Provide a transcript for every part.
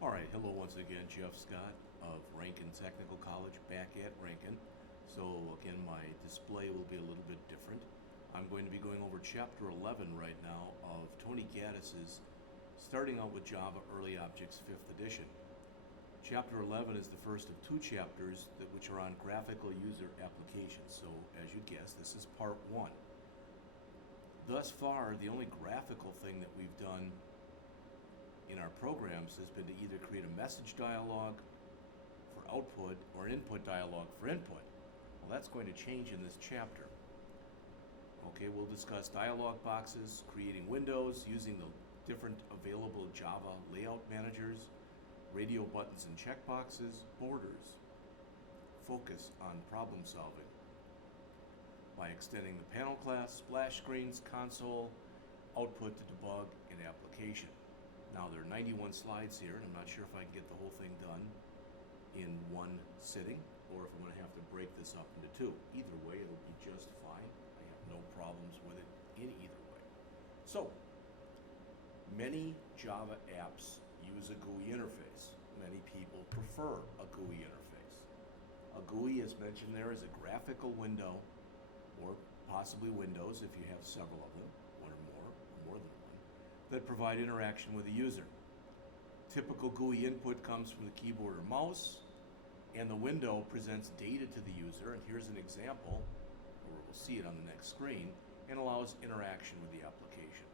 All right, hello once again, Jeff Scott of Rankin Technical College, back at Rankin. So again, my display will be a little bit different. I'm going to be going over Chapter 11 right now of Tony Gaddis's starting out with Java Early Objects 5th edition. Chapter 11 is the first of two chapters which are on graphical user applications. So as you guessed, this is part one. Thus far, the only graphical thing that we've done in our programs has been to either create a message dialog for output or an input dialog for input. Well, that's going to change in this chapter. Okay, we'll discuss dialog boxes, creating windows, using the different available Java layout managers, radio buttons and checkboxes, borders, focus on problem solving by extending the panel class, splash screens, console, output to debug, and application. Now there are 91 slides here, and I'm not sure if I can get the whole thing done in one sitting, or if I'm going to have to break this up into two. Either way, it'll be just fine. I have no problems with it in either way. So, many Java apps use a GUI interface. Many people prefer a GUI interface. A GUI, as mentioned there, is a graphical window, or possibly windows if you have several of them, one or more than one, that provide interaction with the user. Typical GUI input comes from the keyboard or mouse, and the window presents data to the user, and here's an example, or we'll see it on the next screen, and allows interaction with the application.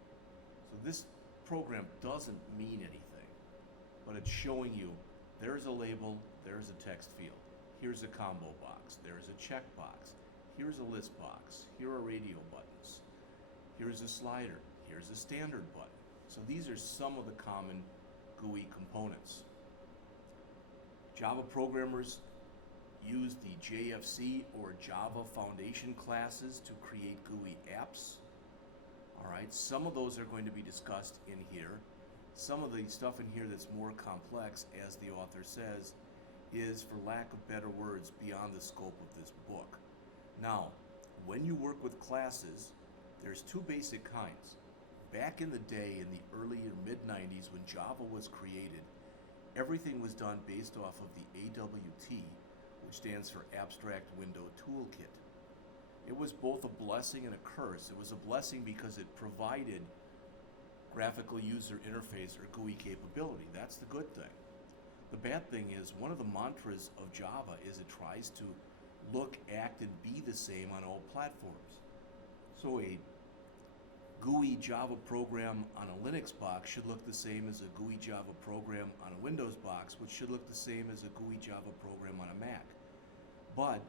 So this program doesn't mean anything, but it's showing you there's a label, there's a text field, here's a combo box, there's a checkbox, here's a list box, here are radio buttons, here's a slider, here's a standard button. So these are some of the common GUI components. Java programmers use the JFC or Java Foundation classes to create GUI apps. All right, some of those are going to be discussed in here. Some of the stuff in here that's more complex, as the author says, is, for lack of better words, beyond the scope of this book. Now, when you work with classes, there's two basic kinds. Back in the day, in the early or mid-90s, when Java was created, everything was done based off of the AWT, which stands for Abstract Window Toolkit. It was both a blessing and a curse. It was a blessing because it provided graphical user interface or GUI capability. That's the good thing. The bad thing is, one of the mantras of Java is it tries to look, act, and be the same on all platforms. So a GUI Java program on a Linux box should look the same as a GUI Java program on a Windows box, which should look the same as a GUI Java program on a Mac. But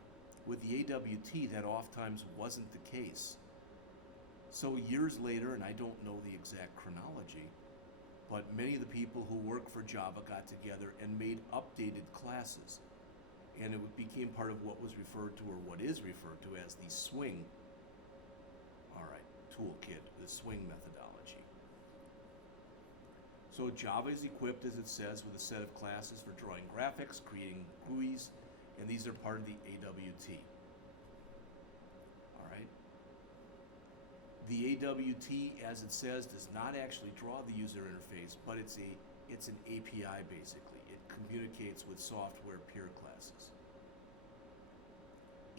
with the AWT, that oftentimes wasn't the case. So years later, and I don't know the exact chronology, but many of the people who work for Java got together and made updated classes. And it became part of what was referred to, or what is referred to, as the swing toolkit, the swing methodology. So Java is equipped, as it says, with a set of classes for drawing graphics, creating GUIs, and these are part of the AWT. All right. The AWT, as it says, does not actually draw the user interface, but it's an API basically. It communicates with software peer classes.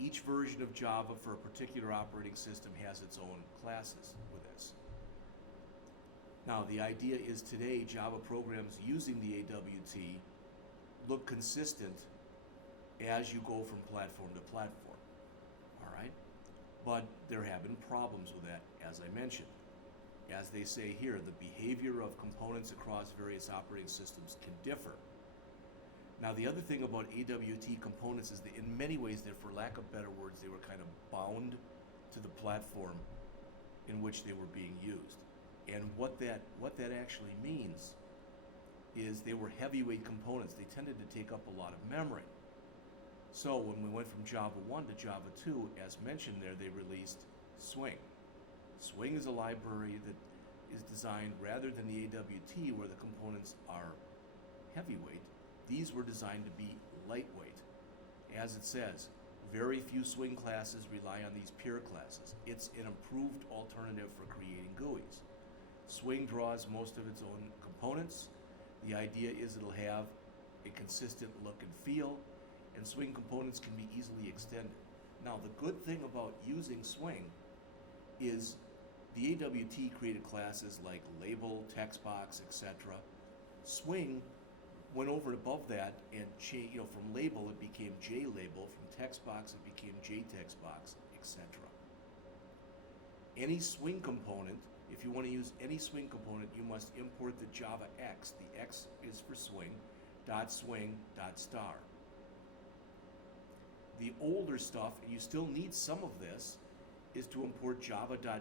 Each version of Java for a particular operating system has its own classes with this. Now, the idea is today Java programs using the AWT look consistent as you go from platform to platform. All right? But there have been problems with that, as I mentioned. As they say here, the behavior of components across various operating systems can differ. Now, the other thing about AWT components is that in many ways, for lack of better words, they were kind of bound to the platform in which they were being used. And what that actually means is they were heavyweight components. They tended to take up a lot of memory. So when we went from Java 1 to Java 2, as mentioned there, they released Swing. Swing is a library that is designed, rather than the AWT where the components are heavyweight, these were designed to be lightweight. As it says, very few Swing classes rely on these peer classes. It's an improved alternative for creating GUIs. Swing draws most of its own components, The idea is it'll have a consistent look and feel, and swing components can be easily extended. Now, the good thing about using swing is the AWT created classes like label, text box, etc. Swing went over and above that and from label it became JLabel, from text box it became JTextbox, etc. Any swing component, if you want to use any swing component, you must import the Java X. The X is for swing, .swing, .star. The older stuff, and you still need some of this, is to import java.awt.star,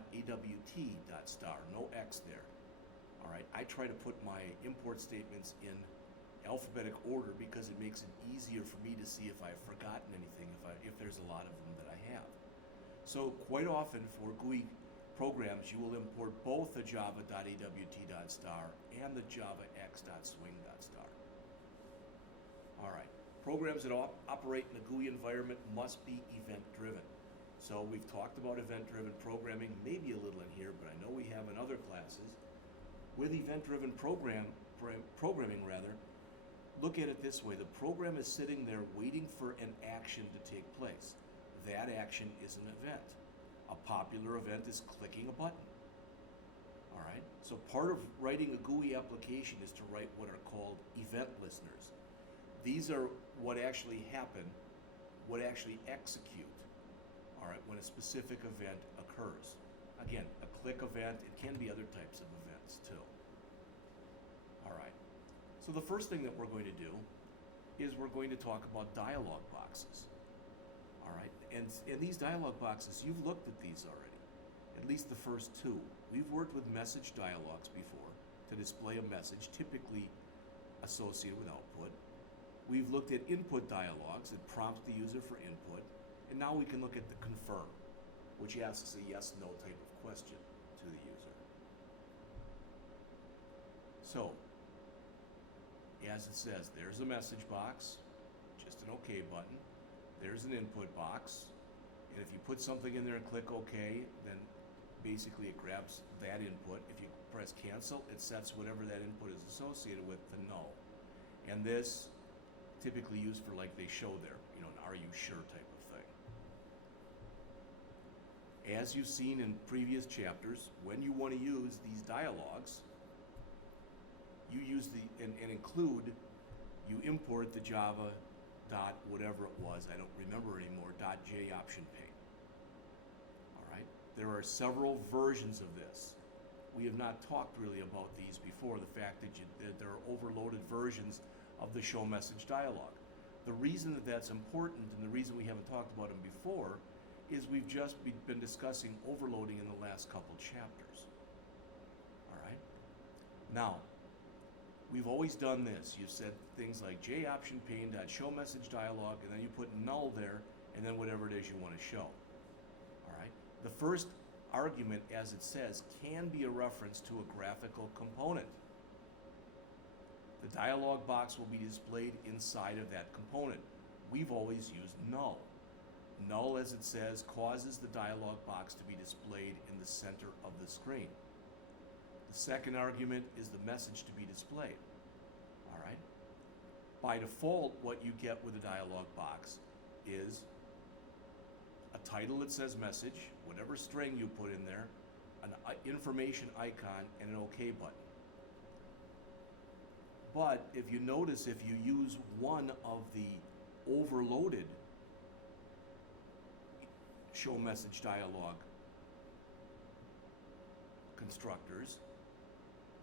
no X there. All right, I try to put my import statements in alphabetic order because it makes it easier for me to see if I've forgotten anything, if there's a lot of them that I have. So quite often for GUI programs, you will import both the java.awt.star and the javax.swing.star. All right, programs that operate in a GUI environment must be event-driven. So we've talked about event-driven programming, maybe a little in here, but I know we have in other classes. With event-driven programming, look at it this way. The program is sitting there waiting for an action to take place. That action is an event. A popular event is clicking a button. All right? So part of writing a GUI application is to write what are called event listeners. These are what actually happen, what actually execute, all right, when a specific event occurs. Again, a click event, it can be other types of events too. All right. So the first thing that we're going to do is we're going to talk about dialog boxes. All right, and these dialog boxes, you've looked at these already, at least the first two. We've worked with message dialogs before to display a message typically associated with output. We've looked at input dialogs that prompt the user for input, and now we can look at the confirm, which asks a yes-no type of question to the user. So, as it says, there's a message box, just an OK button. There's an input box, and if you put something in there and click OK, then basically it grabs that input. If you press cancel, it sets whatever that input is associated with to null. And this, typically used for like they show there, an are you sure type of thing. As you've seen in previous chapters, when you want to use these dialogues, you use and include, you import the Java dot whatever it was, I don't remember anymore, .j option pane. All right, there are several versions of this. We have not talked really about these before, the fact that there are overloaded versions of the show message dialog. The reason that that's important, and the reason we haven't talked about them before, is we've just been discussing overloading in the last couple chapters. All right, now we've always done this. You've said things like J option pane dot show message dialog, and then you put null there, and then whatever it is you want to show. All right. The first argument, as it says, can be a reference to a graphical component. The dialog box will be displayed inside of that component. We've always used null. Null, as it says, causes the dialog box to be displayed in the center of the screen. The second argument is the message to be displayed. All right. By default, what you get with a dialog box is a title that says message, whatever string you put in there, an information icon, and an OK button. But if you notice, if you use one of the overloaded show message dialog constructors,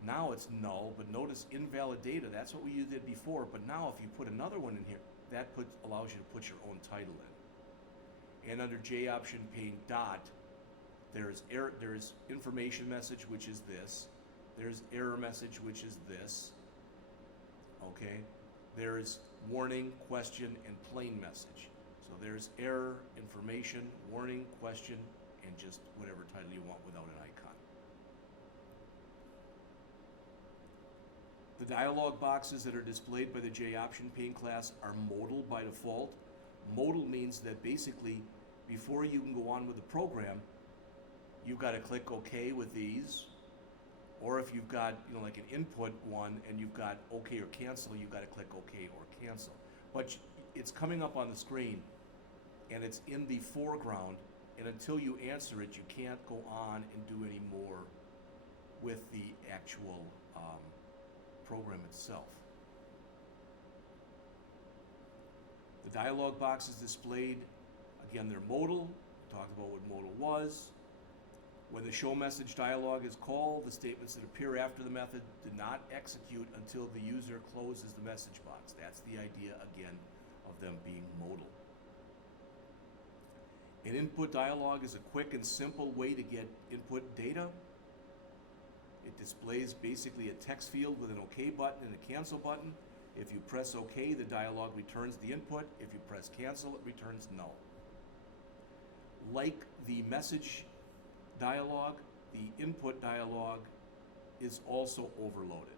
now it's null, but notice invalid data, that's what we did before, but now if you put another one in here, that allows you to put your own title in. And under J option pane dot, there's information message, which is this. There's error message, which is this. Okay? There's warning, question, and plain message. So there's error, information, warning, question, and just whatever title you want without an icon. The dialog boxes that are displayed by the J option pane class are modal by default. Modal means that basically before you can go on with the program, you've got to click OK with these, Or if you've got, like an input one and you've got OK or cancel, you've got to click OK or cancel. But it's coming up on the screen and it's in the foreground, and until you answer it, you can't go on and do any more with the actual program itself. The dialog box is displayed. Again, they're modal. We talked about what modal was. When the show message dialog is called, the statements that appear after the method do not execute until the user closes the message box. That's the idea, again, of them being modal. An input dialog is a quick and simple way to get input data. It displays basically a text field with an OK button and a cancel button. If you press OK, the dialog returns the input. If you press cancel, it returns null. Like the message dialog, the input dialog is also overloaded.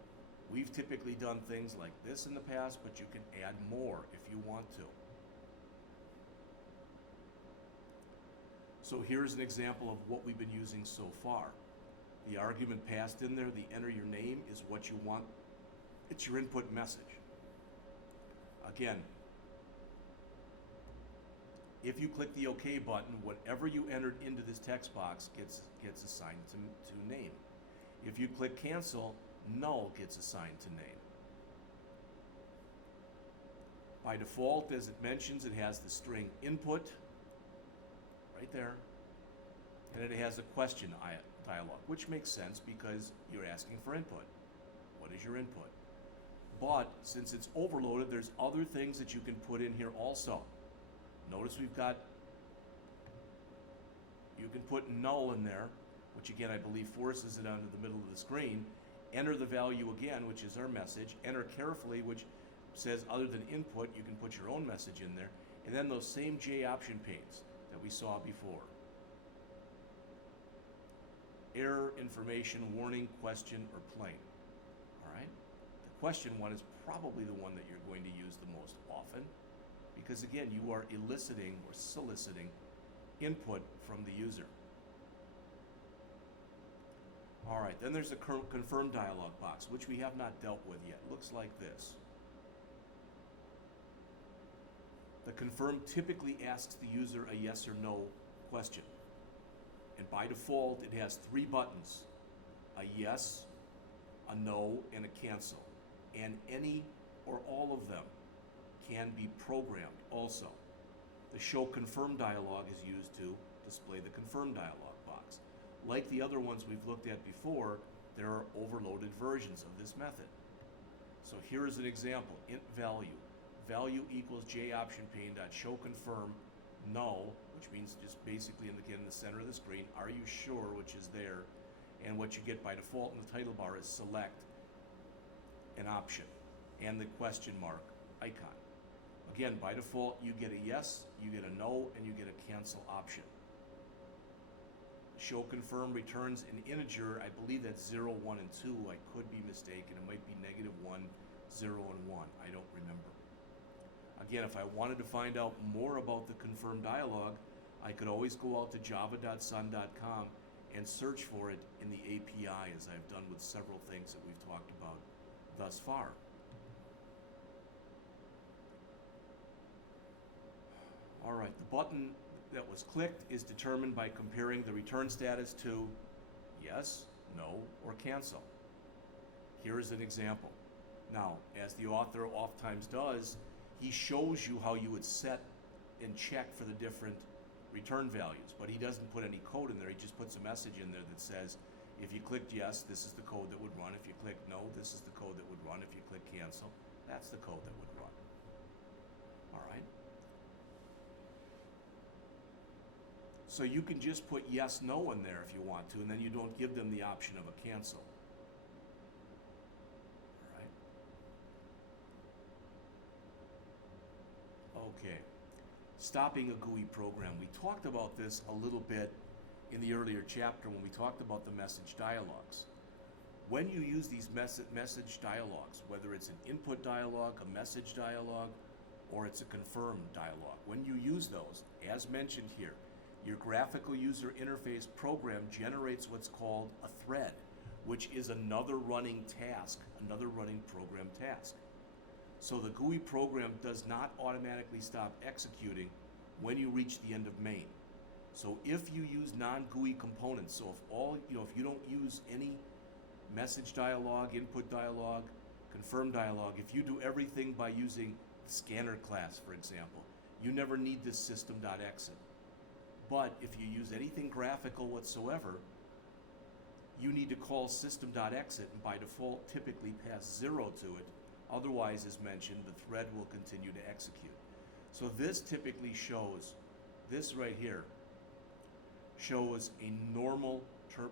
We've typically done things like this in the past, but you can add more if you want to. So here's an example of what we've been using so far. The argument passed in there, the enter your name, is what you want. It's your input message. Again, if you click the OK button, whatever you entered into this text box gets assigned to name. If you click cancel, null gets assigned to name. By default, as it mentions, it has the string input right there, and it has a question dialog, which makes sense because you're asking for input. What is your input? But since it's overloaded, there's other things that you can put in here also. Notice you can put null in there, which again I believe forces it onto the middle of the screen. Enter the value again, which is our message. Enter carefully, which says other than input, you can put your own message in there. And then those same J option panes that we saw before. Error, information, warning, question, or plain. All right? The question one is probably the one that you're going to use the most often, because again, you are eliciting or soliciting input from the user. All right, then there's a confirm dialog box, which we have not dealt with yet. Looks like this. The confirm typically asks the user a yes or no question. And by default, it has three buttons: a yes, a no, and a cancel. And any or all of them can be programmed also. The show confirm dialog is used to display the confirm dialog box. Like the other ones we've looked at before, there are overloaded versions of this method. So here is an example: int value. Value equals J option pane dot show confirm null, which means just basically in the center of the screen, are you sure, which is there. And what you get by default in the title bar is select an option and the question mark icon. Again, by default, you get a yes, you get a no, and you get a cancel option. Show confirm returns an integer. I believe that's 0, 1, and 2. I could be mistaken. It might be -1, 0, and 1. I don't remember. Again, if I wanted to find out more about the confirm dialog, I could always go out to java.sun.com and search for it in the API, as I've done with several things that we've talked about thus far. All right, the button that was clicked is determined by comparing the return status to yes, no, or cancel. Here is an example. Now, as the author oftentimes does, he shows you how you would set and check for the different return values, but he doesn't put any code in there. He just puts a message in there that says, if you clicked yes, this is the code that would run. If you click no, this is the code that would run. If you click cancel, that's the code that would run. All right? So you can just put yes, no in there if you want to, and then you don't give them the option of a cancel. Okay, stopping a GUI program. We talked about this a little bit in the earlier chapter when we talked about the message dialogues. When you use these message dialogues, whether it's an input dialog, a message dialog, or it's a confirm dialog, when you use those, as mentioned here, your graphical user interface program generates what's called a thread, which is another running task, another running program task. So the GUI program does not automatically stop executing when you reach the end of main. So if you use non-GUI components, so if you don't use any message dialog, input dialog, confirm dialog, if you do everything by using the scanner class, for example, you never need this system.exit. But if you use anything graphical whatsoever, you need to call system.exit and by default typically pass 0 to it. Otherwise, as mentioned, the thread will continue to execute. So this typically shows, this right here, shows a normal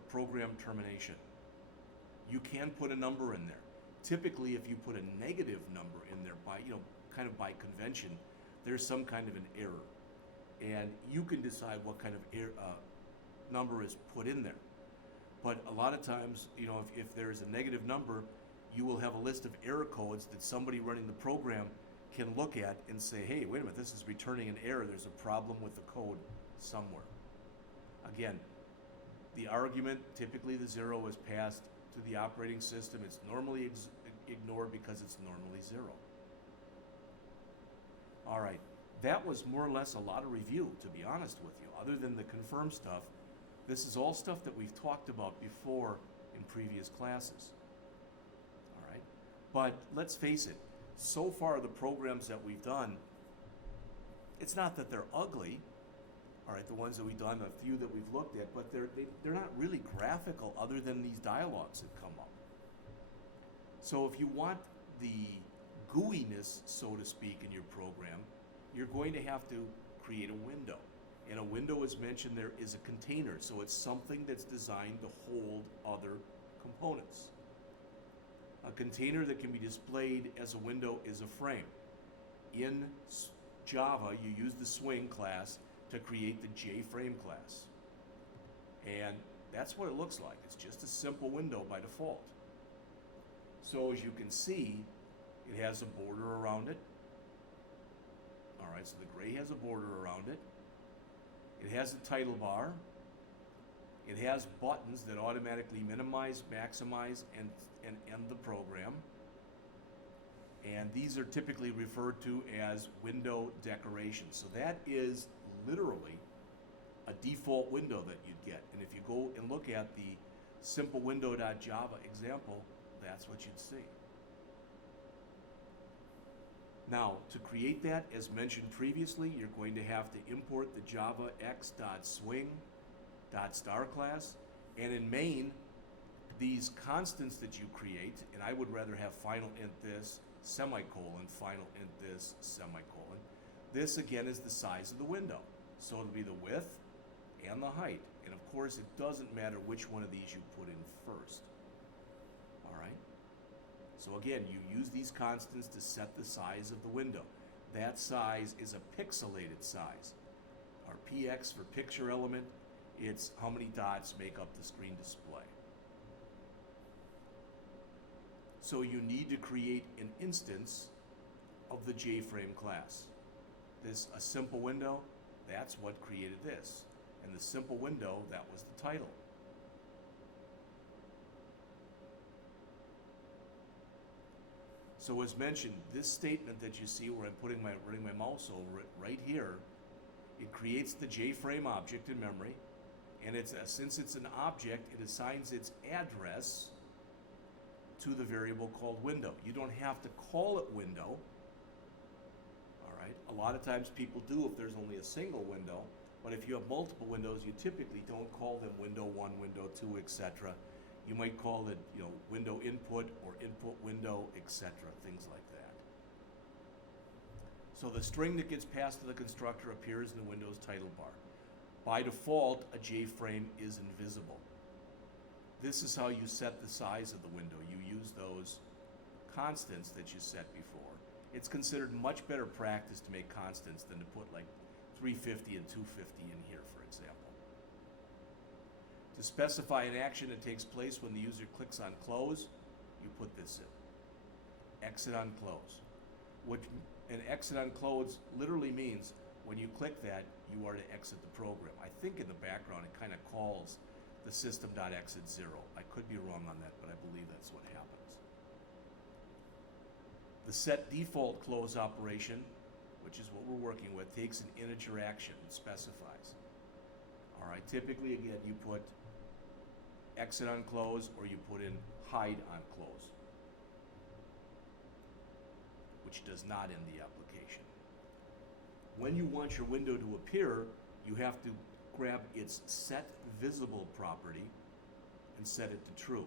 program termination. You can put a number in there. Typically, if you put a negative number in there by, kind of by convention, there's some kind of an error. And you can decide what kind of number is put in there. But a lot of times, if there is a negative number, you will have a list of error codes that somebody running the program can look at and say, hey, wait a minute, this is returning an error. There's a problem with the code somewhere. Again, the argument, typically the 0 is passed to the operating system. It's normally ignored because it's normally 0. All right, that was more or less a lot of review, to be honest with you. Other than the confirm stuff, this is all stuff that we've talked about before in previous classes. All right, but let's face it, so far the programs that we've done, it's not that they're ugly, all right, the ones that we've done, a few that we've looked at, but they're not really graphical other than these dialogues that come up. So if you want the GUI-ness, so to speak, in your program, you're going to have to create a window. And a window, as mentioned, there is a container, so it's something that's designed to hold other components. A container that can be displayed as a window is a frame. In Java, you use the swing class to create the JFrame class. And that's what it looks like. It's just a simple window by default. So as you can see, it has a border around it. All right, so the gray has a border around it. It has a title bar. It has buttons that automatically minimize, maximize, and end the program. And these are typically referred to as window decorations. So that is literally a default window that you'd get. And if you go and look at the simple window.java example, that's what you'd see. Now, to create that, as mentioned previously, you're going to have to import the java x.swing.star class, and in main, these constants that you create, and I would rather have final int this, semicolon, final int this, semicolon. This again is the size of the window. So it'll be the width and the height. And of course, it doesn't matter which one of these you put in first. All right? So again, you use these constants to set the size of the window. That size is a pixelated size. Our px for picture element, it's how many dots make up the screen display. So you need to create an instance of the JFrame class. This, a simple window, that's what created this. And the simple window, that was the title. So as mentioned, this statement that you see where I'm running my mouse over it right here, it creates the JFrame object in memory, and since it's an object, it assigns its address to the variable called window. You don't have to call it window. All right. A lot of times people do if there's only a single window, but if you have multiple windows, you typically don't call them window 1, window 2, etc. You might call it, window input or input window, etc., things like that. So the string that gets passed to the constructor appears in the Windows title bar. By default, a JFrame is invisible. This is how you set the size of the window. You use those constants that you set before. It's considered much better practice to make constants than to put like 350 and 250 in here, for example. To specify an action that takes place when the user clicks on close, you put this in. Exit on close. An exit on close literally means when you click that, you are to exit the program. I think in the background it kind of calls the system.exit 0. I could be wrong on that, but I believe that's what happens. The set default close operation, which is what we're working with, takes an integer action and specifies. All right, typically, again, you put exit on close or you put in hide on close, which does not end the application. When you want your window to appear, you have to grab its set visible property and set it to true.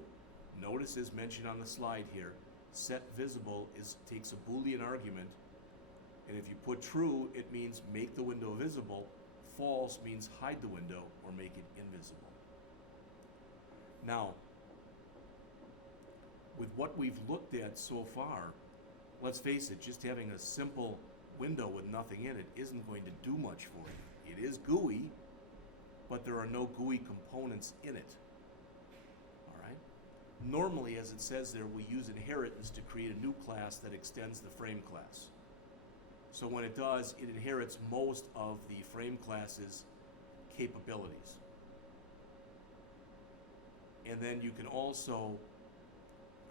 Notice, as mentioned on the slide here, set visible takes a Boolean argument, and if you put true, it means make the window visible. False means hide the window or make it invisible. Now, with what we've looked at so far, let's face it, just having a simple window with nothing in it isn't going to do much for you. It is GUI, but there are no GUI components in it. All right? Normally, as it says there, we use inheritance to create a new class that extends the frame class. So when it does, it inherits most of the frame class's capabilities. And then you can also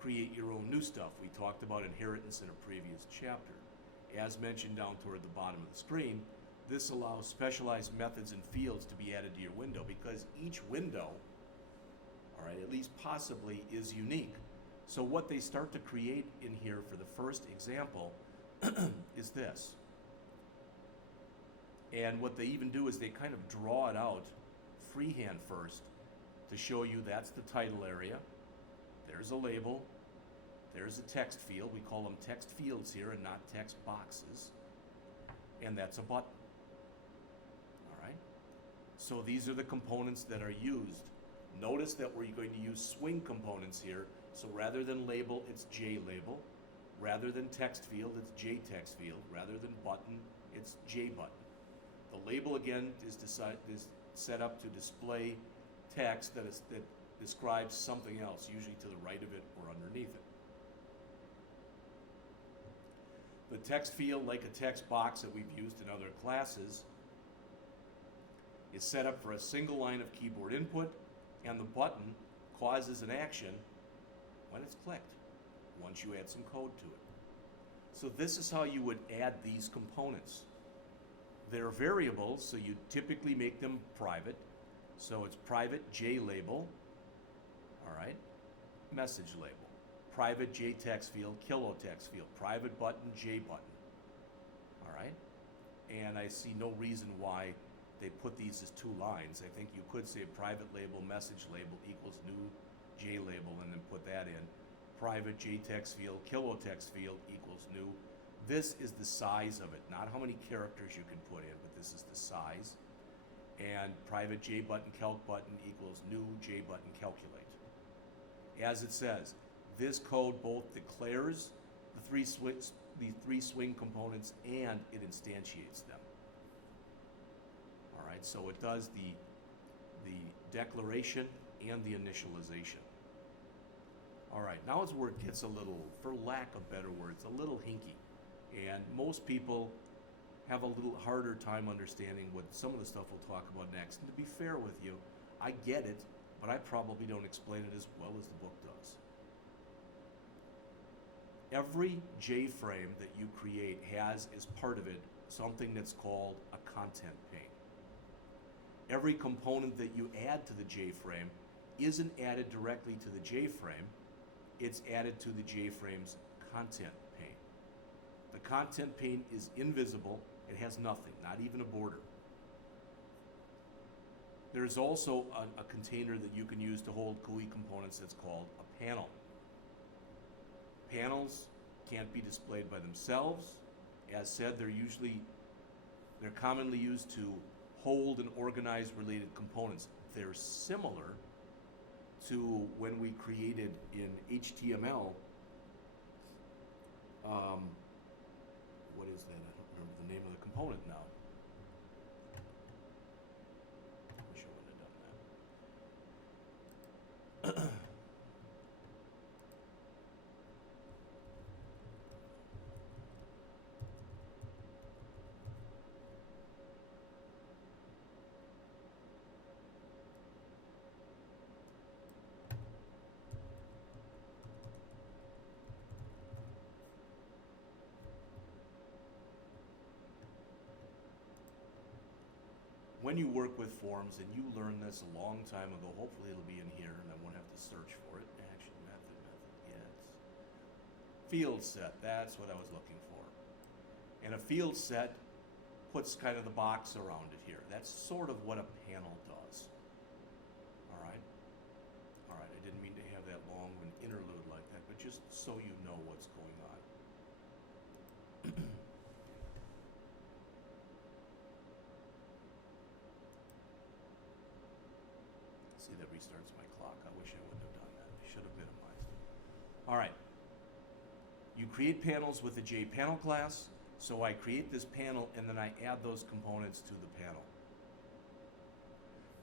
create your own new stuff. We talked about inheritance in a previous chapter. As mentioned down toward the bottom of the screen, this allows specialized methods and fields to be added to your window, because each window, all right, at least possibly, is unique. So what they start to create in here for the first example is this. And what they even do is they kind of draw it out freehand first to show you that's the title area, there's a label, there's a text field. We call them text fields here and not text boxes. And that's a button. All right? So these are the components that are used. Notice that we're going to use swing components here. So rather than label, it's JLabel. Rather than text field, it's JText field. Rather than button, it's JButton. The label, again, is set up to display text that describes something else, usually to the right of it or underneath it. The text field, like a text box that we've used in other classes, is set up for a single line of keyboard input, and the button causes an action when it's clicked, once you add some code to it. So this is how you would add these components. They're variables, so you typically make them private. So it's private JLabel, all right, message label. Private JText field, kilotext field, private button, JButton, all right? And I see no reason why they put these as two lines. I think you could say private label, message label equals new JLabel, and then put that in. Private JText field, kilotext field equals new. This is the size of it, not how many characters you can put in, but this is the size. And private JButton, calc button equals new JButton calculate. As it says, this code both declares the three swing components and it instantiates them. All right, so it does the declaration and the initialization. All right, now it's where it gets a little, for lack of better words, a little hinky. And most people have a little harder time understanding what some of the stuff we'll talk about next. And to be fair with you, I get it, but I probably don't explain it as well as the book does. Every J-frame that you create has as part of it something that's called a content pane. Every component that you add to the J-frame isn't added directly to the J-frame, it's added to the J-frame's content pane. The content pane is invisible, it has nothing, not even a border. There's also a container that you can use to hold GUI components that's called a panel. Panels can't be displayed by themselves. As said, they're commonly used to hold and organize related components. They're similar to when we created in HTML, what is that? I don't remember the name of the component now. I wish I wouldn't have done that. when you work with forms, and you learned this a long time ago, hopefully it'll be in here and I won't have to search for it. Action method, yeah, it's field set, that's what I was looking for. And a field set puts kind of the box around it here. That's sort of what a panel does. All right? All right, I didn't mean to have that long of an interlude like that, but just so you know what's going on. See, that restarts my clock. I wish I wouldn't have done that. I should have minimized it. All right. You create panels with the JPanel class. So I create this panel and then I add those components to the panel.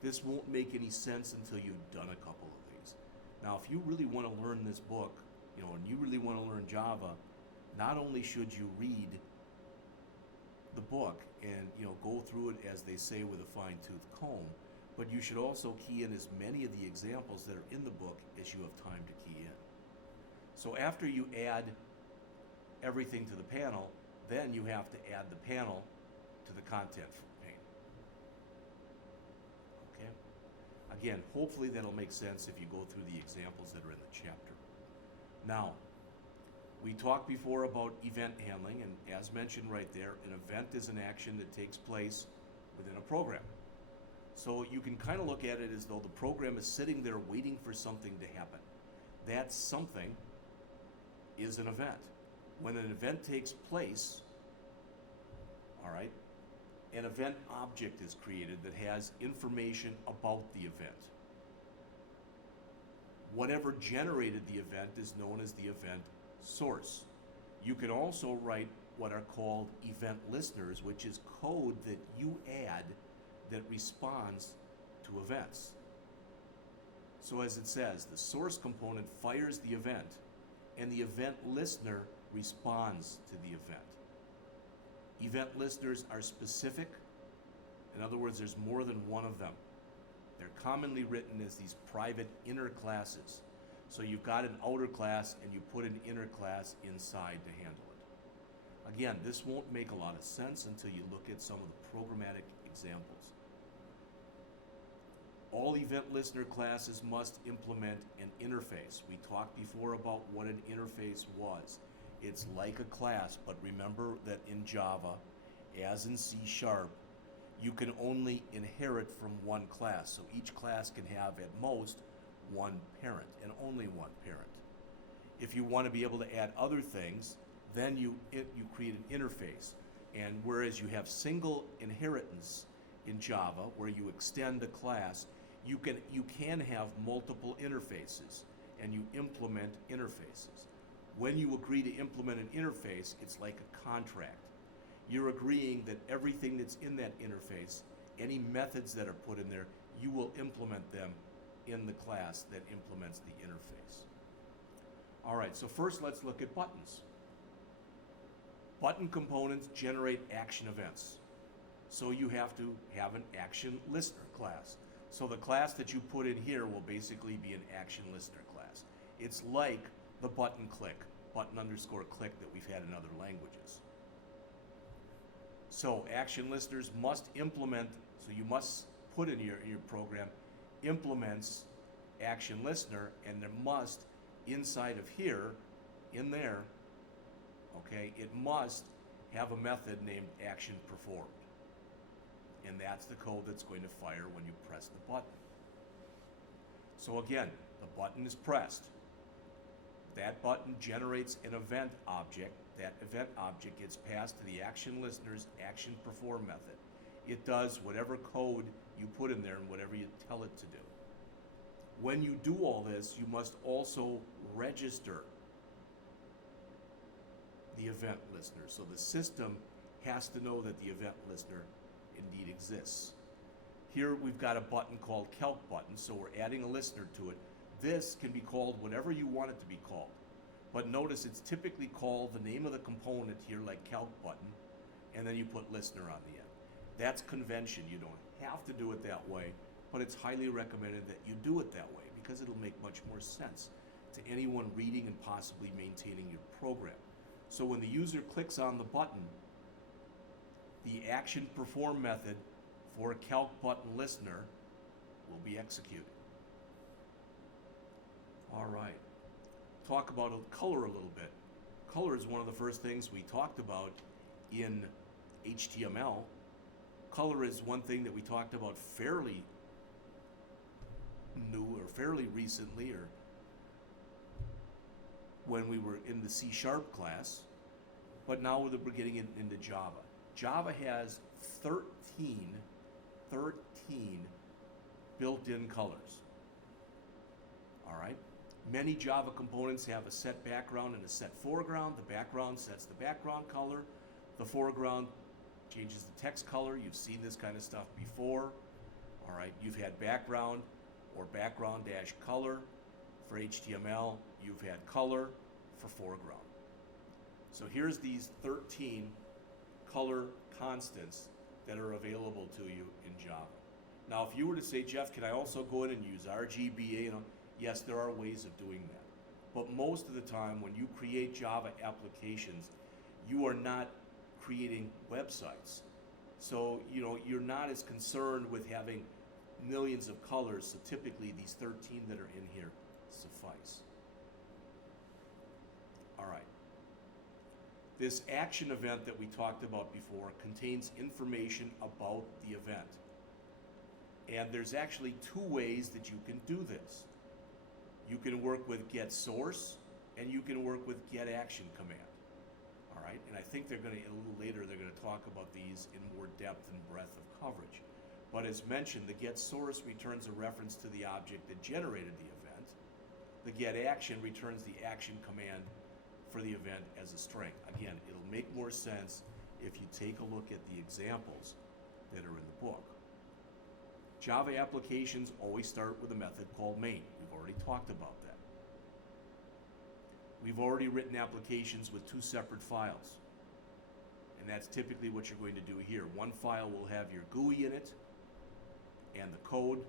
This won't make any sense until you've done a couple of these. Now, if you really want to learn this book, and you really want to learn Java, not only should you read the book and, go through it, as they say, with a fine-tooth comb, but you should also key in as many of the examples that are in the book as you have time to key in. So after you add everything to the panel, then you have to add the panel to the content pane. Okay? Again, hopefully that'll make sense if you go through the examples that are in the chapter. Now, we talked before about event handling, and as mentioned right there, an event is an action that takes place within a program. So you can kind of look at it as though the program is sitting there waiting for something to happen. That something is an event. When an event takes place, all right, an event object is created that has information about the event. Whatever generated the event is known as the event source. You can also write what are called event listeners, which is code that you add that responds to events. So as it says, the source component fires the event, and the event listener responds to the event. Event listeners are specific. In other words, there's more than one of them. They're commonly written as these private inner classes. So you've got an outer class and you put an inner class inside to handle it. Again, this won't make a lot of sense until you look at some of the programmatic examples. All event listener classes must implement an interface. We talked before about what an interface was. It's like a class, but remember that in Java, as in C#, you can only inherit from one class. So each class can have at most one parent, and only one parent. If you want to be able to add other things, then you create an interface. And whereas you have single inheritance in Java, where you extend a class, you can have multiple interfaces, and you implement interfaces. When you agree to implement an interface, it's like a contract. You're agreeing that everything that's in that interface, any methods that are put in there, you will implement them in the class that implements the interface. All right, so first let's look at buttons. Button components generate action events. So you have to have an action listener class. So the class that you put in here will basically be an action listener class. It's like the button click, button underscore click that we've had in other languages. So action listeners must implement, so you must put in your program implements action listener, and there must, inside of here, in there, okay, it must have a method named action performed. And that's the code that's going to fire when you press the button. So again, the button is pressed. That button generates an event object. That event object gets passed to the action listener's action perform method. It does whatever code you put in there and whatever you tell it to do. When you do all this, you must also register the event listener. So the system has to know that the event listener indeed exists. Here we've got a button called calc button, so we're adding a listener to it. This can be called whatever you want it to be called. But notice it's typically called the name of the component here, like calc button, and then you put listener on the end. That's convention. You don't have to do it that way, but it's highly recommended that you do it that way because it'll make much more sense to anyone reading and possibly maintaining your program. So when the user clicks on the button, the action perform method for calc button listener will be executed. All right. Talk about color a little bit. Color is one of the first things we talked about in HTML. Color is one thing that we talked about fairly new or fairly recently, or when we were in the C# class, but now we're getting into Java. Java has 13 built-in colors. All right. Many Java components have a set background and a set foreground. The background sets the background color. The foreground changes the text color. You've seen this kind of stuff before. All right. You've had background or background-color for HTML. You've had color for foreground. So here's these 13 color constants that are available to you in Java. Now, if you were to say, Jeff, can I also go in and use RGBA? Yes, there are ways of doing that. But most of the time, when you create Java applications, you are not creating websites. So, you're not as concerned with having millions of colors. So typically, these 13 that are in here suffice. All right. This action event that we talked about before contains information about the event. And there's actually two ways that you can do this. You can work with getSource, and you can work with getAction command. All right, and I think a little later, they're going to talk about these in more depth and breadth of coverage. But as mentioned, the getSource returns a reference to the object that generated the event. The getAction returns the action command for the event as a string. Again, it'll make more sense if you take a look at the examples that are in the book. Java applications always start with a method called main. We've already talked about that. We've already written applications with two separate files. And that's typically what you're going to do here. One file will have your GUI in it and the code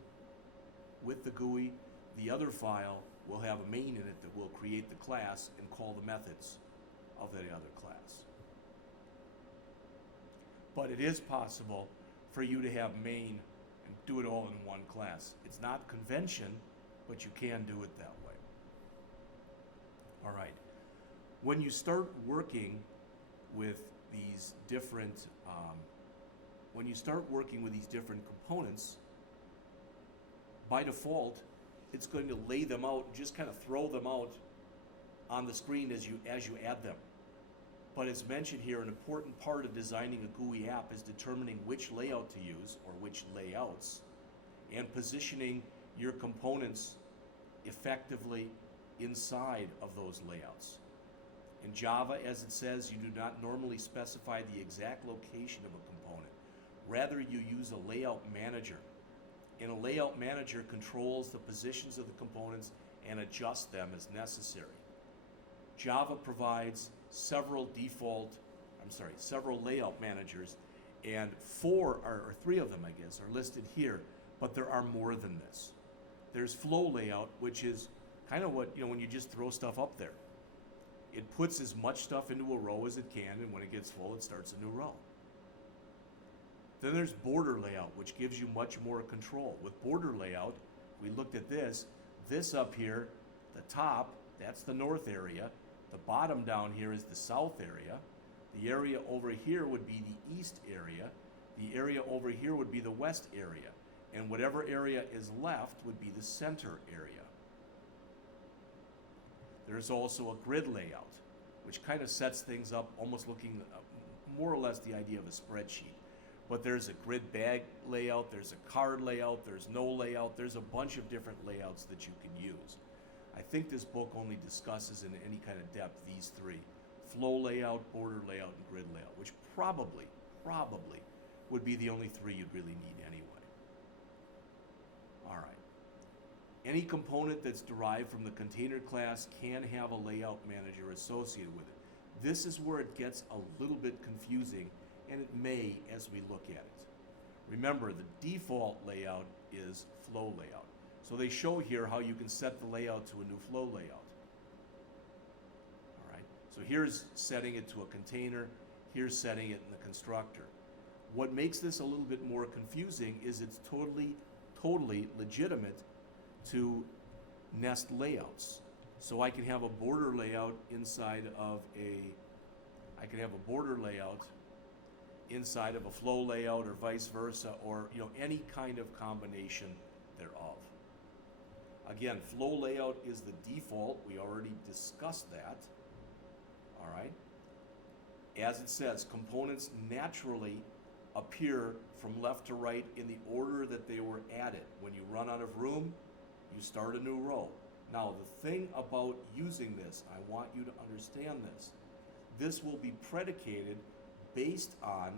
with the GUI. The other file will have a main in it that will create the class and call the methods of that other class. But it is possible for you to have main and do it all in one class. It's not convention, but you can do it that way. All right. When you start working with these different, components, by default, it's going to lay them out, just kind of throw them out on the screen as you add them. But as mentioned here, an important part of designing a GUI app is determining which layout to use, or which layouts, and positioning your components effectively inside of those layouts. In Java, as it says, you do not normally specify the exact location of a component. Rather, you use a layout manager. And a layout manager controls the positions of the components and adjusts them as necessary. Java provides several layout managers, and three of them, I guess, are listed here, but there are more than this. There's flow layout, which is kind of what, when you just throw stuff up there. It puts as much stuff into a row as it can, and when it gets full, it starts a new row. Then there's border layout, which gives you much more control. With border layout, we looked at this up here, the top, that's the north area. The bottom down here is the south area. The area over here would be the east area. The area over here would be the west area. And whatever area is left would be the center area. There's also a grid layout, which kind of sets things up almost looking more or less the idea of a spreadsheet. But there's a grid bag layout, there's a card layout, there's no layout, there's a bunch of different layouts that you can use. I think this book only discusses in any kind of depth these three: flow layout, border layout, and grid layout, which probably would be the only three you'd really need anyway. All right. Any component that's derived from the container class can have a layout manager associated with it. This is where it gets a little bit confusing, and it may as we look at it. Remember, the default layout is flow layout. So they show here how you can set the layout to a new flow layout. All right, so here's setting it to a container, here's setting it in the constructor. What makes this a little bit more confusing is it's totally legitimate to nest layouts. So I can have a border layout inside of inside of a flow layout or vice versa, or any kind of combination thereof. Again, flow layout is the default. We already discussed that. All right. As it says, components naturally appear from left to right in the order that they were added. When you run out of room, you start a new row. Now, the thing about using this, I want you to understand this. This will be predicated based on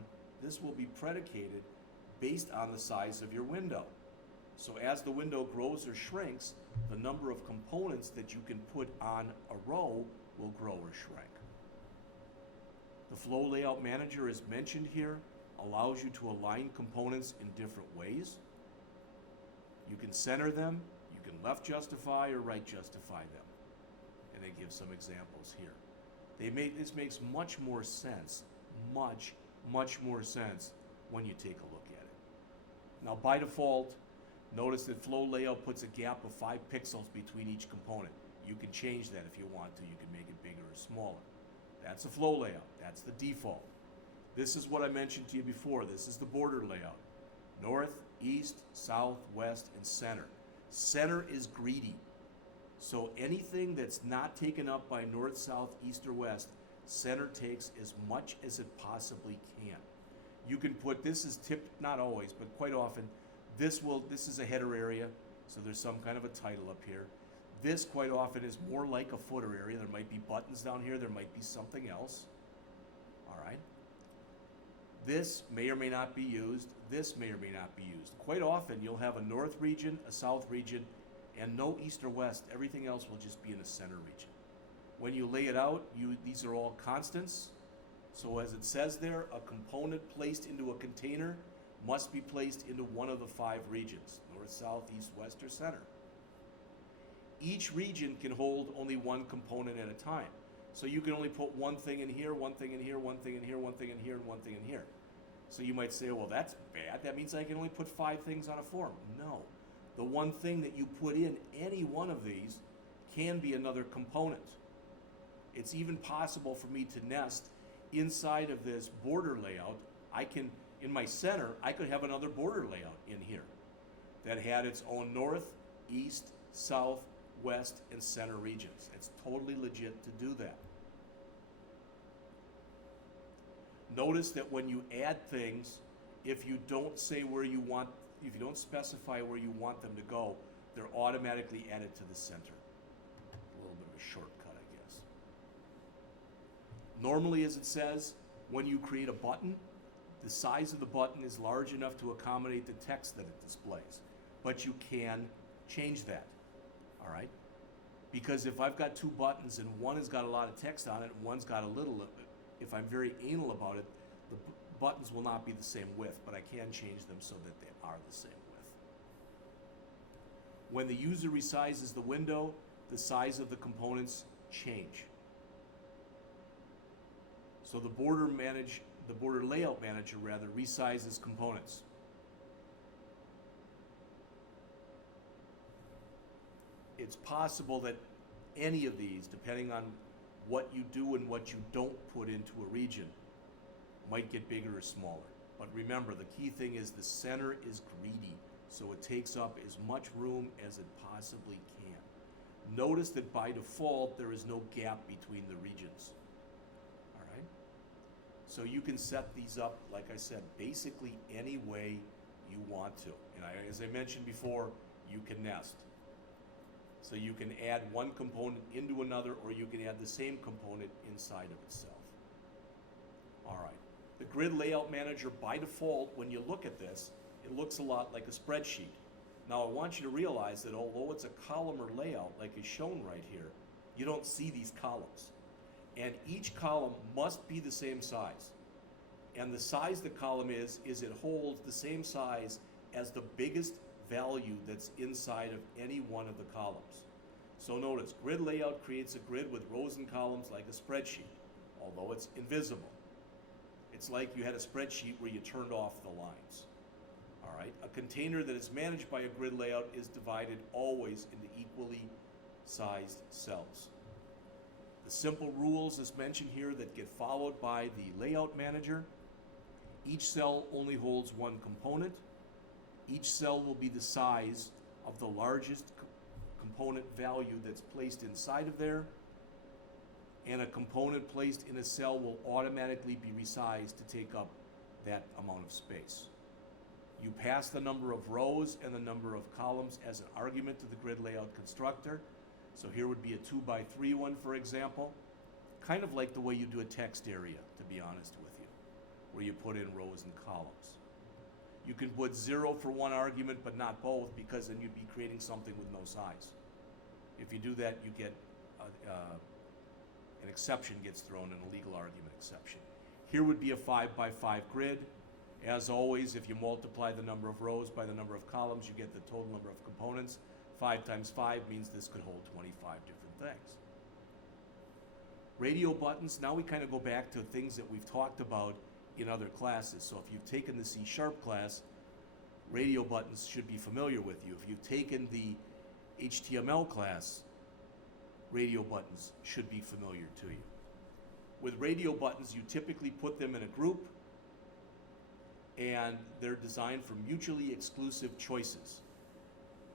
the size of your window. So as the window grows or shrinks, the number of components that you can put on a row will grow or shrink. The Flow Layout Manager, as mentioned here, allows you to align components in different ways. You can center them, you can left justify or right justify them. And they give some examples here. This makes much more sense, much more sense when you take a look at it. Now, by default, notice that Flow Layout puts a gap of 5 pixels between each component. You can change that if you want to. You can make it bigger or smaller. That's a flow layout. That's the default. This is what I mentioned to you before. This is the border layout. North, east, south, west, and center. Center is greedy. So anything that's not taken up by north, south, east, or west, center takes as much as it possibly can. You can put, this is tipped, not always, but quite often, this is a header area, so there's some kind of a title up here. This quite often is more like a footer area. There might be buttons down here, there might be something else. All right. This may or may not be used. This may or may not be used. Quite often you'll have a north region, a south region, and no east or west. Everything else will just be in a center region. When you lay it out, these are all constants. So as it says there, a component placed into a container must be placed into one of the 5 regions: north, south, east, west, or center. Each region can hold only one component at a time. So you can only put one thing in here, one thing in here, one thing in here, one thing in here, and one thing in here. So you might say, well, that's bad. That means I can only put 5 things on a form. No. The one thing that you put in any one of these can be another component. It's even possible for me to nest inside of this border layout. In my center, I could have another border layout in here that had its own north, east, south, west, and center regions. It's totally legit to do that. Notice that when you add things, if you don't specify where you want them to go, they're automatically added to the center. A little bit of a shortcut, I guess. Normally, as it says, when you create a button, the size of the button is large enough to accommodate the text that it displays. But you can change that. All right? Because if I've got 2 buttons and one has got a lot of text on it and one's got a little, if I'm very anal about it, the buttons will not be the same width, but I can change them so that they are the same width. When the user resizes the window, the size of the components change. So the border layout manager resizes components. It's possible that any of these, depending on what you do and what you don't put into a region, might get bigger or smaller. But remember, the key thing is the center is greedy, so it takes up as much room as it possibly can. Notice that by default, there is no gap between the regions. All right? So you can set these up, like I said, basically any way you want to. And as I mentioned before, you can nest. So you can add one component into another, or you can add the same component inside of itself. All right. The Grid Layout Manager, by default, when you look at this, it looks a lot like a spreadsheet. Now, I want you to realize that although it's a columnar layout, like is shown right here, you don't see these columns. And each column must be the same size. And the size the column is it holds the same size as the biggest value that's inside of any one of the columns. So notice, grid layout creates a grid with rows and columns like a spreadsheet, although it's invisible. It's like you had a spreadsheet where you turned off the lines. All right, a container that is managed by a grid layout is divided always into equally sized cells. The simple rules as mentioned here that get followed by the layout manager: each cell only holds one component. Each cell will be the size of the largest component value that's placed inside of there, and a component placed in a cell will automatically be resized to take up that amount of space. You pass the number of rows and the number of columns as an argument to the grid layout constructor. So here would be a 2x3 one, for example, kind of like the way you do a text area, to be honest with you, where you put in rows and columns. You can put 0 for one argument but not both, because then you'd be creating something with no size. If you do that, you get an exception gets thrown, an illegal argument exception. Here would be a 5x5 grid. As always, if you multiply the number of rows by the number of columns, you get the total number of components. 5 times 5 means this could hold 25 different things. Radio buttons, now we kind of go back to things that we've talked about in other classes. So if you've taken the C# class, radio buttons should be familiar with you. If you've taken the HTML class, radio buttons should be familiar to you. With radio buttons, you typically put them in a group, and they're designed for mutually exclusive choices.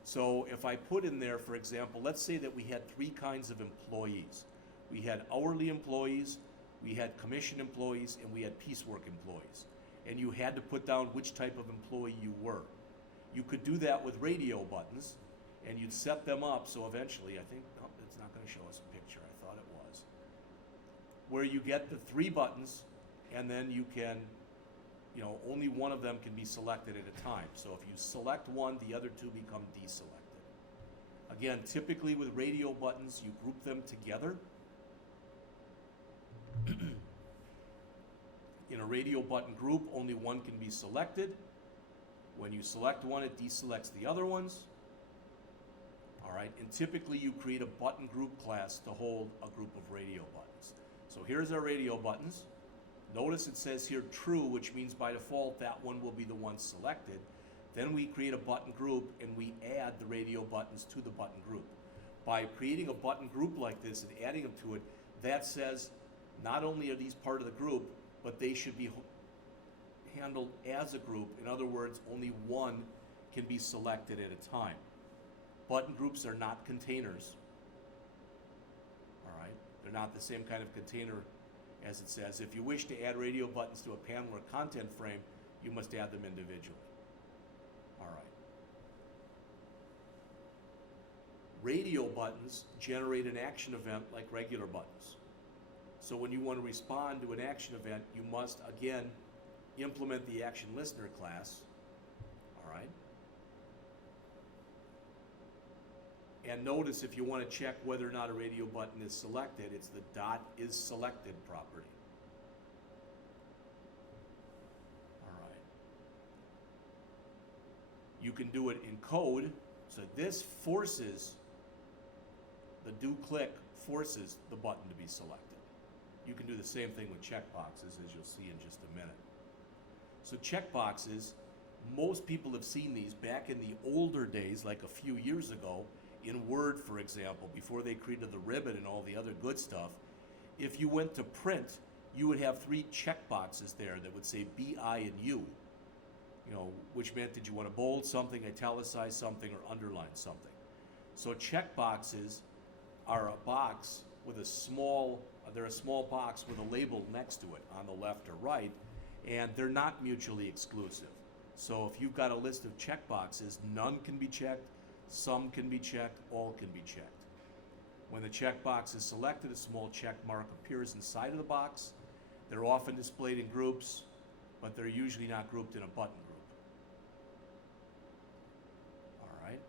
So if I put in there, for example, let's say that we had 3 kinds of employees. We had hourly employees, we had commission employees, and we had piecework employees. And you had to put down which type of employee you were. You could do that with radio buttons, and you'd set them up so eventually, I think, oh, it's not going to show us a picture, I thought it was, where you get the 3 buttons, and then you can, only one of them can be selected at a time. So if you select one, the other 2 become deselected. Again, typically with radio buttons, you group them together. In a radio button group, only one can be selected. When you select one, it deselects the other ones. All right, and typically you create a button group class to hold a group of radio buttons. So here's our radio buttons. Notice it says here true, which means by default that one will be the one selected. Then we create a button group and we add the radio buttons to the button group. By creating a button group like this and adding them to it, that says not only are these part of the group, but they should be handled as a group. In other words, only one can be selected at a time. Button groups are not containers. All right, they're not the same kind of container as it says. If you wish to add radio buttons to a panel or content frame, you must add them individually. All right. Radio buttons generate an action event like regular buttons. So when you want to respond to an action event, you must, again, implement the action listener class. All right. And notice if you want to check whether or not a radio button is selected, it's the .isSelected property. All right. You can do it in code. So this forces, the do click forces the button to be selected. You can do the same thing with checkboxes, as you'll see in just a minute. So checkboxes, most people have seen these back in the older days, like a few years ago, in Word, for example, before they created the ribbon and all the other good stuff. If you went to print, you would have 3 checkboxes there that would say B, I, and U, which meant did you want to bold something, italicize something, or underline something. So checkboxes are a box with a small box with a label next to it on the left or right, and they're not mutually exclusive. So if you've got a list of checkboxes, none can be checked, some can be checked, all can be checked. When the checkbox is selected, a small check mark appears inside of the box. They're often displayed in groups, but they're usually not grouped in a button group. All right.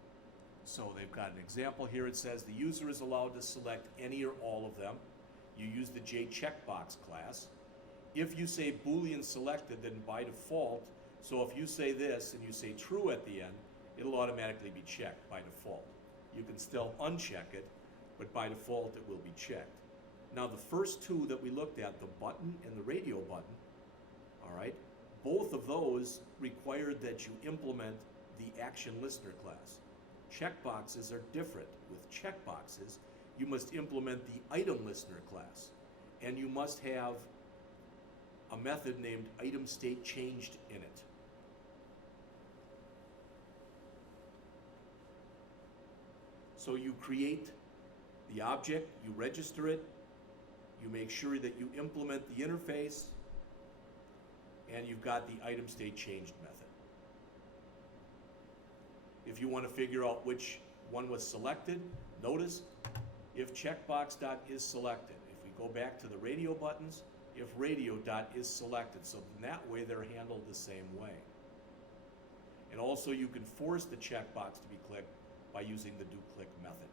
So they've got an example here. It says the user is allowed to select any or all of them. You use the JCheckbox class. If you say Boolean selected, then by default, so if you say this and you say true at the end, it'll automatically be checked by default. You can still uncheck it, but by default it will be checked. Now the first 2 that we looked at, the button and the radio button, all right? Both of those required that you implement the action listener class. Checkboxes are different. With checkboxes, you must implement the item listener class, and you must have a method named item state changed in it. So you create the object, you register it, you make sure that you implement the interface, and you've got the item state changed method. If you want to figure out which one was selected, notice if checkbox.is selected. If we go back to the radio buttons, if radio.is selected. So in that way they're handled the same way. And also you can force the checkbox to be clicked by using the do-click method.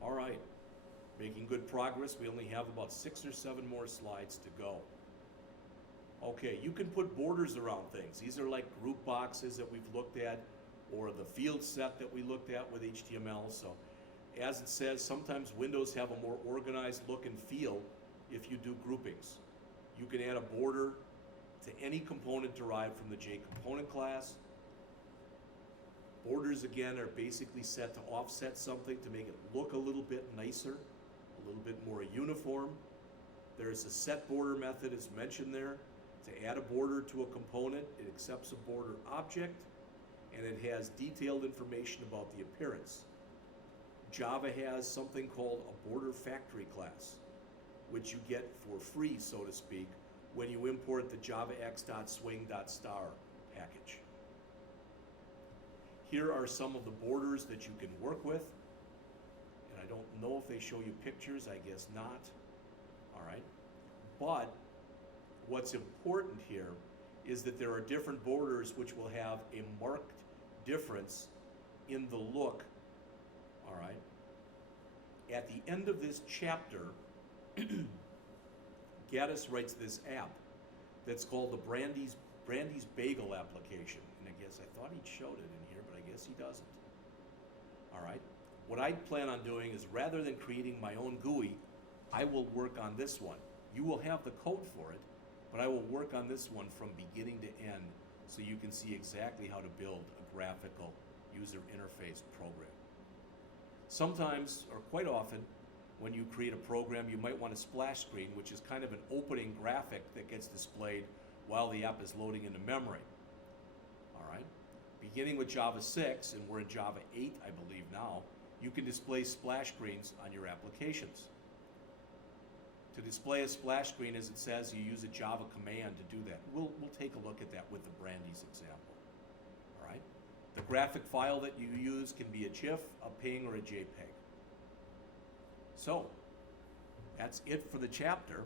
All right, making good progress. We only have about 6 or 7 more slides to go. Okay, you can put borders around things. These are like group boxes that we've looked at, or the field set that we looked at with HTML. So as it says, sometimes windows have a more organized look and feel if you do groupings. You can add a border to any component derived from the JComponent class. Borders, again, are basically set to offset something to make it look a little bit nicer, a little bit more uniform. There's a set border method, as mentioned there. To add a border to a component, it accepts a border object, and it has detailed information about the appearance. Java has something called a border factory class, which you get for free, so to speak, when you import the javax.swing.star package. Here are some of the borders that you can work with, and I don't know if they show you pictures, I guess not. All right, but what's important here is that there are different borders which will have a marked difference in the look. All right, at the end of this chapter, Gaddis writes this app that's called the Brandy's Bagel application. And I guess I thought he showed it in here, but I guess he doesn't. All right. What I plan on doing is, rather than creating my own GUI, I will work on this one. You will have the code for it, but I will work on this one from beginning to end so you can see exactly how to build a graphical user interface program. Sometimes, or quite often, when you create a program, you might want a splash screen, which is kind of an opening graphic that gets displayed while the app is loading into memory. All right. Beginning with Java 6, and we're in Java 8, I believe now, you can display splash screens on your applications. To display a splash screen, as it says, you use a Java command to do that. We'll take a look at that with the Brandy's example. All right. The graphic file that you use can be a GIF, a PNG, or a JPEG. So, that's it for the chapter.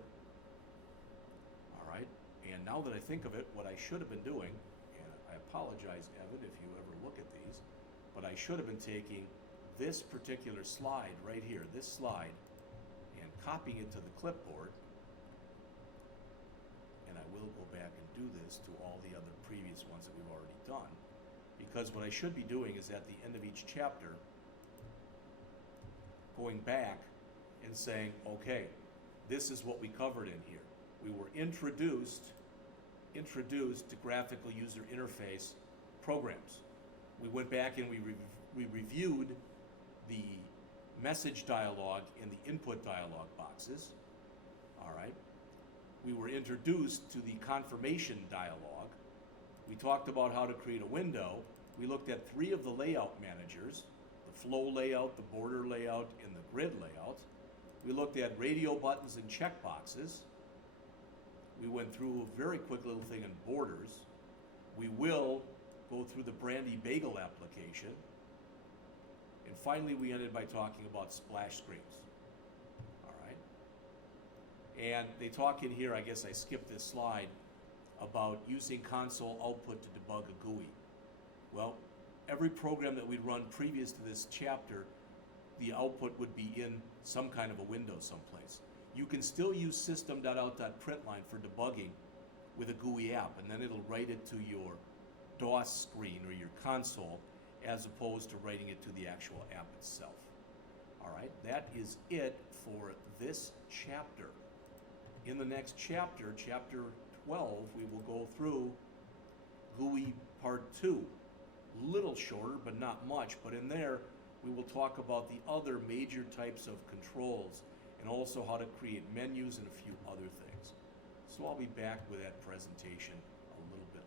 All right, and now that I think of it, what I should have been doing, and I apologize, Evan, if you ever look at these, but I should have been taking this particular slide right here, this slide, and copying it to the clipboard, and I will go back and do this to all the other previous ones that we've already done, because what I should be doing is at the end of each chapter, going back and saying, okay, this is what we covered in here. We were introduced to graphical user interface programs. We went back and we reviewed the message dialog in the input dialog boxes. All right. We were introduced to the confirmation dialog. We talked about how to create a window. We looked at 3 of the layout managers: the flow layout, the border layout, and the grid layout. We looked at radio buttons and checkboxes. We went through a very quick little thing in borders. We will go through the Brandy Bagel application. And finally, we ended by talking about splash screens. All right. And they talk in here, I guess I skipped this slide, about using console output to debug a GUI. Well, every program that we'd run previous to this chapter, the output would be in some kind of a window someplace. You can still use system.out.println for debugging with a GUI app, and then it'll write it to your DOS screen or your console, as opposed to writing it to the actual app itself. All right, that is it for this chapter. In the next chapter, chapter 12, we will go through GUI part 2. Little shorter, but not much, but in there we will talk about the other major types of controls and also how to create menus and a few other things. So I'll be back with that presentation a little bit